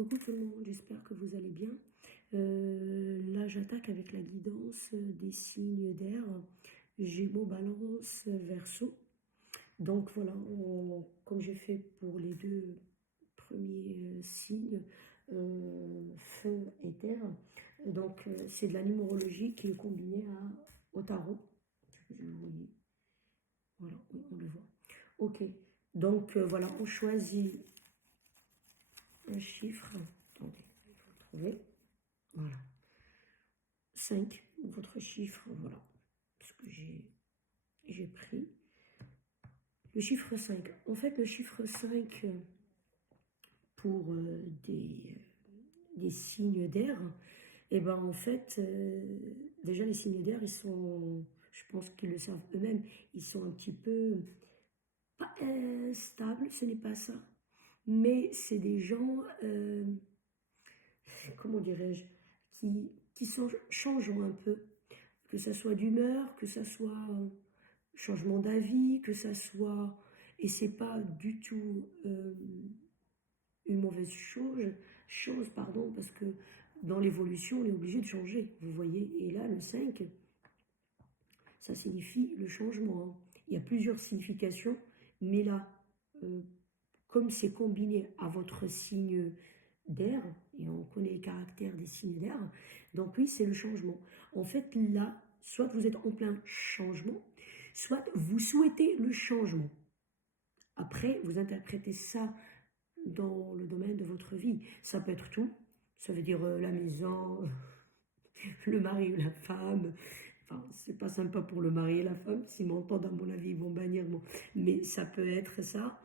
Coucou tout le monde, j'espère que vous allez bien. Là, j'attaque avec la guidance des signes d'air, Gémeaux, Balance, Verseau. Donc voilà, comme j'ai fait pour les deux premiers signes, feu et terre. Donc c'est de la numérologie qui est combinée au tarot. Je le voyais. Voilà, oui, on le voit. Ok, donc voilà, on choisit un chiffre. Attendez, il faut le trouver. Voilà. 5, votre chiffre, voilà. Ce que j'ai pris. Le chiffre 5. En fait, le chiffre 5 pour des signes d'air, et ben en fait, déjà les signes d'air, ils sont, je pense qu'ils le savent eux-mêmes, ils sont un petit peu, pas instables, ce n'est pas ça, mais c'est des gens, comment dirais-je, qui sont changeants un peu, que ça soit d'humeur, que ça soit changement d'avis, que ça soit, et c'est pas du tout une mauvaise chose, pardon, parce que dans l'évolution, on est obligé de changer, vous voyez, et là, le 5, ça signifie le changement, hein. Il y a plusieurs significations, mais là, euh, comme c'est combiné à votre signe d'air, et on connaît les caractères des signes d'air, donc oui, c'est le changement. En fait, là, soit vous êtes en plein changement, soit vous souhaitez le changement. Après, vous interprétez ça dans le domaine de votre vie. Ça peut être tout. Ça veut dire la maison, le mari ou la femme. Enfin, c'est pas sympa pour le mari et la femme. S'ils m'entendent, à mon avis, ils vont bannir. Bon. Mais ça peut être ça.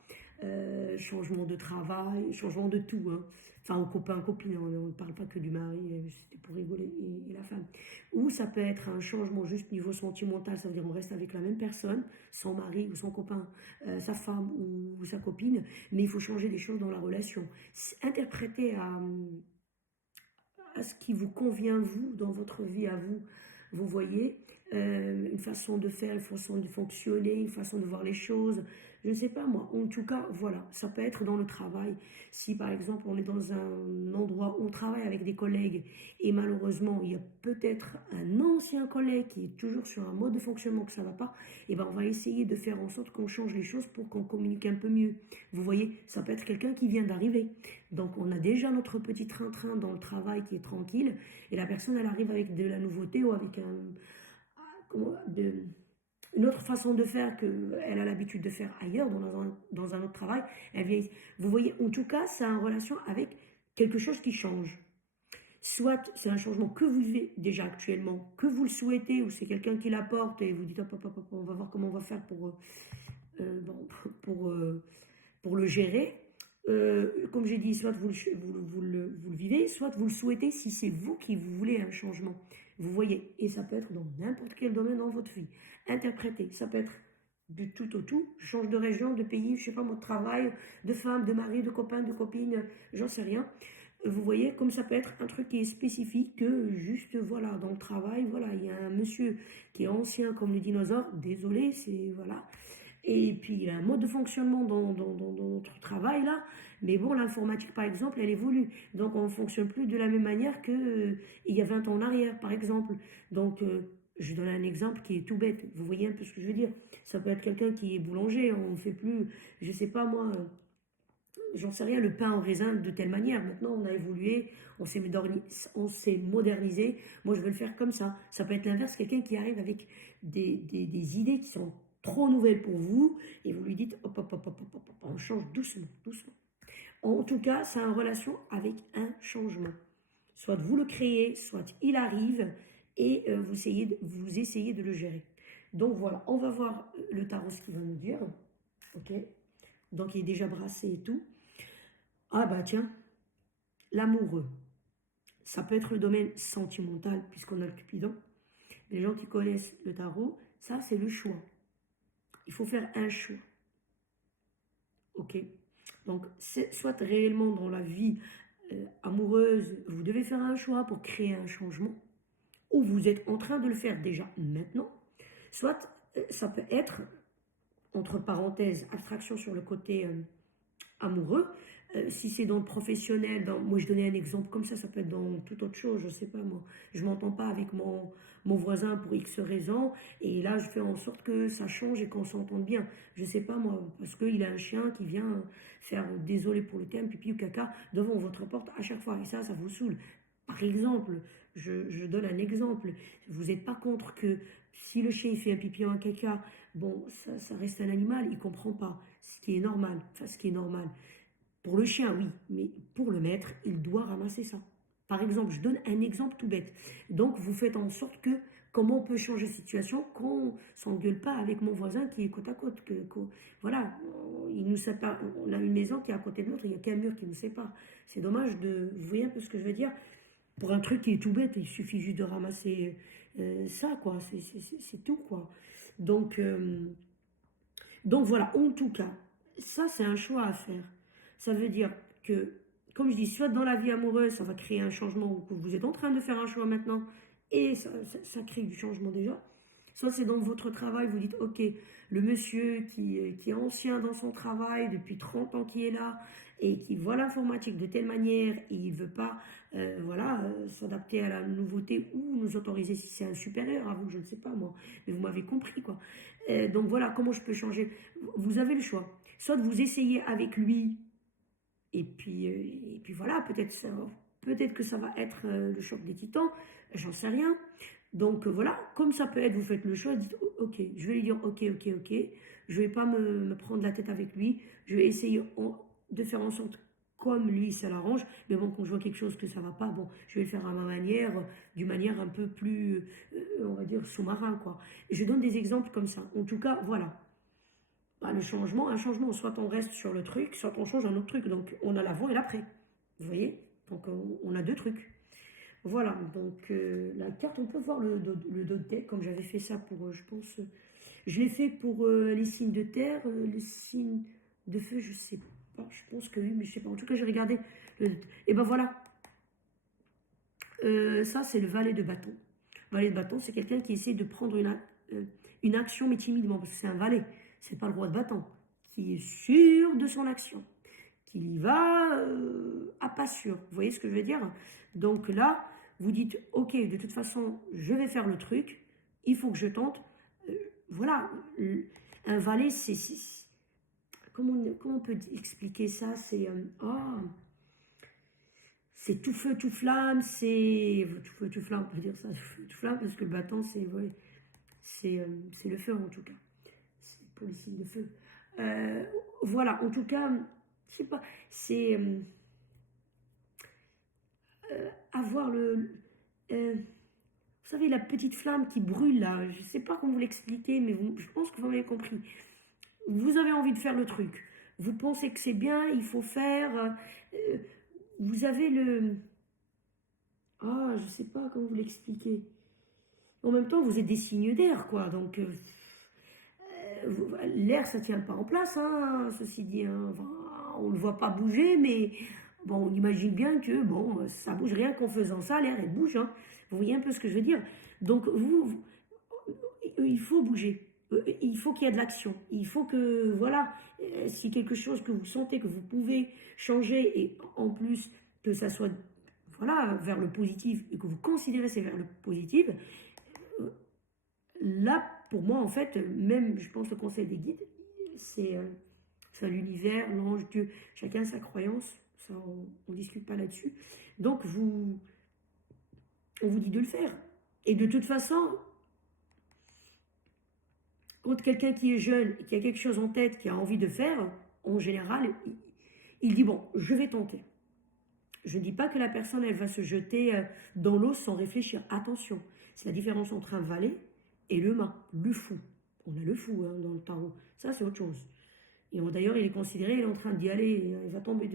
Changement de travail, changement de tout, hein. Enfin, aux copains, copines, on ne parle pas que du mari, c'était pour rigoler, et la femme. Ou ça peut être un changement juste niveau sentimental, ça veut dire on reste avec la même personne, son mari ou son copain, sa femme ou sa copine, mais il faut changer des choses dans la relation. Interpréter à ce qui vous convient, vous, dans votre vie à vous. Vous voyez, une façon de faire, une façon de fonctionner, une façon de voir les choses. Je ne sais pas moi. En tout cas, voilà, ça peut être dans le travail. Si par exemple on est dans un endroit où on travaille avec des collègues et malheureusement il y a peut-être un ancien collègue qui est toujours sur un mode de fonctionnement que ça ne va pas, et ben on va essayer de faire en sorte qu'on change les choses pour qu'on communique un peu mieux. Vous voyez, ça peut être quelqu'un qui vient d'arriver. Donc on a déjà notre petit train-train dans le travail qui est tranquille et la personne elle arrive avec de la nouveauté ou avec une autre façon de faire qu'elle a l'habitude de faire ailleurs dans un autre travail. Elle vient, vous voyez, en tout cas, c'est en relation avec quelque chose qui change. Soit c'est un changement que vous vivez déjà actuellement, que vous le souhaitez, ou c'est quelqu'un qui l'apporte et vous dites hop, hop, hop, hop, on va voir comment on va faire bon, pour le gérer. Comme j'ai dit, soit vous le vivez, soit vous le souhaitez si c'est vous qui vous voulez un changement. Vous voyez, et ça peut être dans n'importe quel domaine dans votre vie. Interpréter, ça peut être du tout au tout. Je change de région, de pays, je sais pas, mon travail, de femme, de mari, de copain, de copine, j'en sais rien. Vous voyez, comme ça peut être un truc qui est spécifique que juste, voilà, dans le travail, voilà, il y a un monsieur qui est ancien comme le dinosaure, désolé, c'est, voilà. Et puis, il y a un mode de fonctionnement dans notre travail, là. Mais bon, l'informatique, par exemple, elle évolue. Donc, on ne fonctionne plus de la même manière qu'il y a 20 ans en arrière, par exemple. Donc, je donne un exemple qui est tout bête. Vous voyez un peu ce que je veux dire? Ça peut être quelqu'un qui est boulanger. On ne fait plus, je ne sais pas moi, j'en sais rien, le pain en raisin de telle manière. Maintenant, on a évolué, on s'est modernisé. Moi, je veux le faire comme ça. Ça peut être l'inverse, quelqu'un qui arrive avec des idées qui sont trop nouvelles pour vous, et vous lui dites, hop, hop, hop, hop, hop, hop, hop, on change doucement, doucement. En tout cas, c'est en relation avec un changement. Soit vous le créez, soit il arrive, et vous essayez de le gérer. Donc voilà, on va voir le tarot ce qu'il va nous dire. Ok, donc il est déjà brassé et tout. Ah bah tiens, l'amoureux. Ça peut être le domaine sentimental, puisqu'on a le Cupidon. Les gens qui connaissent le tarot, ça c'est le choix. Il faut faire un choix. Ok. Donc, soit réellement dans la vie amoureuse, vous devez faire un choix pour créer un changement, ou vous êtes en train de le faire déjà maintenant. Soit ça peut être, entre parenthèses, abstraction sur le côté amoureux, Si c'est dans le professionnel, moi je donnais un exemple comme ça peut être dans toute autre chose, je sais pas moi. Je m'entends pas avec mon voisin pour X raison, et là je fais en sorte que ça change et qu'on s'entende bien. Je sais pas moi, parce qu'il a un chien qui vient faire, désolé pour le terme, pipi ou caca devant votre porte à chaque fois, et ça vous saoule. Par exemple, je donne un exemple, vous n'êtes pas contre que si le chien il fait un pipi ou un caca, bon, ça reste un animal, il comprend pas, ce qui est normal, enfin ce qui est normal. Pour le chien, oui, mais pour le maître, il doit ramasser ça. Par exemple, je donne un exemple tout bête. Donc, vous faites en sorte que, comment on peut changer de situation qu'on ne s'engueule pas avec mon voisin qui est côte à côte. Voilà, il nous sépare, on a une maison qui est à côté de l'autre, il n'y a qu'un mur qui nous sépare. C'est dommage de... Vous voyez un peu ce que je veux dire? Pour un truc qui est tout bête, il suffit juste de ramasser ça, quoi. C'est tout, quoi. Donc, euh, donc voilà, en tout cas, ça c'est un choix à faire. Ça veut dire que, comme je dis, soit dans la vie amoureuse, ça va créer un changement, ou que vous êtes en train de faire un choix maintenant, et ça crée du changement déjà. Soit c'est dans votre travail, vous dites, ok, le monsieur qui est ancien dans son travail, depuis 30 ans qui est là, et qui voit l'informatique de telle manière, et il ne veut pas voilà, s'adapter à la nouveauté ou nous autoriser si c'est un supérieur à vous, je ne sais pas moi, mais vous m'avez compris quoi. Donc voilà, comment je peux changer? Vous avez le choix. Soit de vous essayer avec lui, et puis voilà, peut-être que ça va être le choc des titans, j'en sais rien. Donc voilà, comme ça peut être, vous faites le choix, dites ok, je vais lui dire ok, je vais pas me prendre la tête avec lui, je vais essayer de faire en sorte comme lui ça l'arrange, mais bon, quand je vois quelque chose que ça va pas, bon, je vais le faire à ma manière, d'une manière un peu plus, on va dire, sous-marin, quoi. Et je donne des exemples comme ça. En tout cas, voilà. Bah, un changement, soit on reste sur le truc, soit on change un autre truc. Donc on a l'avant et l'après. Vous voyez? Donc on a deux trucs. Voilà, donc la carte, on peut voir le dos de tête, comme j'avais fait ça pour, je pense, je l'ai fait pour les signes de terre, les signes de feu, je sais pas, je pense que oui, mais je sais pas. En tout cas, j'ai regardé. Et ben voilà, ça c'est le valet de bâton. Le valet de bâton, c'est quelqu'un qui essaie de prendre une action, mais timidement, parce que c'est un valet, c'est pas le roi de bâton, qui est sûr de son action, qui y va à pas sûr. Vous voyez ce que je veux dire? Donc là, vous dites, ok, de toute façon, je vais faire le truc, il faut que je tente. Euh, voilà, un valet, comment on peut expliquer ça? C'est tout feu, tout flamme, c'est tout feu, tout flamme, on peut dire ça, tout feu, tout flamme, parce que le bâton, ouais, c'est le feu en tout cas. C'est pour les signes de feu. Euh, voilà, en tout cas, je sais pas, c'est avoir vous savez, la petite flamme qui brûle là, je sais pas comment vous l'expliquer, mais je pense que vous m'avez compris. Vous avez envie de faire le truc, vous pensez que c'est bien, il faut faire, vous avez ah, je sais pas comment vous l'expliquer. En même temps, vous êtes des signes d'air, quoi, donc l'air, ça tient pas en place, hein, ceci dit, hein. Enfin, on ne le voit pas bouger, mais bon, on imagine bien que bon, ça bouge rien qu'en faisant ça, l'air, il bouge, hein. Vous voyez un peu ce que je veux dire? Donc, il faut bouger. Il faut qu'il y ait de l'action. Il faut que, voilà, si quelque chose que vous sentez que vous pouvez changer et en plus que ça soit, voilà, vers le positif et que vous considérez c'est vers le positif, euh, là, pour moi, en fait, même, je pense, le conseil des guides, c'est l'univers, l'ange, Dieu. Chacun a sa croyance. Ça, on ne discute pas là-dessus. Donc, on vous dit de le faire. Et de toute façon, quand quelqu'un qui est jeune, qui a quelque chose en tête, qui a envie de faire, en général, il dit, bon, je vais tenter. Je ne dis pas que la personne, elle va se jeter dans l'eau sans réfléchir. Attention, c'est la différence entre un valet et le mât, le fou. On a le fou hein, dans le tarot. Ça, c'est autre chose. Et d'ailleurs, il est considéré, il est en train d'y aller. Il va tomber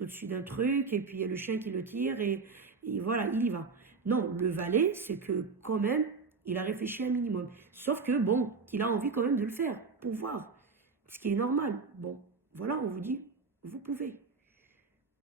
au-dessus d'un truc, et puis il y a le chien qui le tire, et voilà, il y va. Non, le valet, c'est que quand même, il a réfléchi un minimum. Sauf que, bon, qu'il a envie quand même de le faire, pour voir. Ce qui est normal. Bon, voilà, on vous dit, vous pouvez.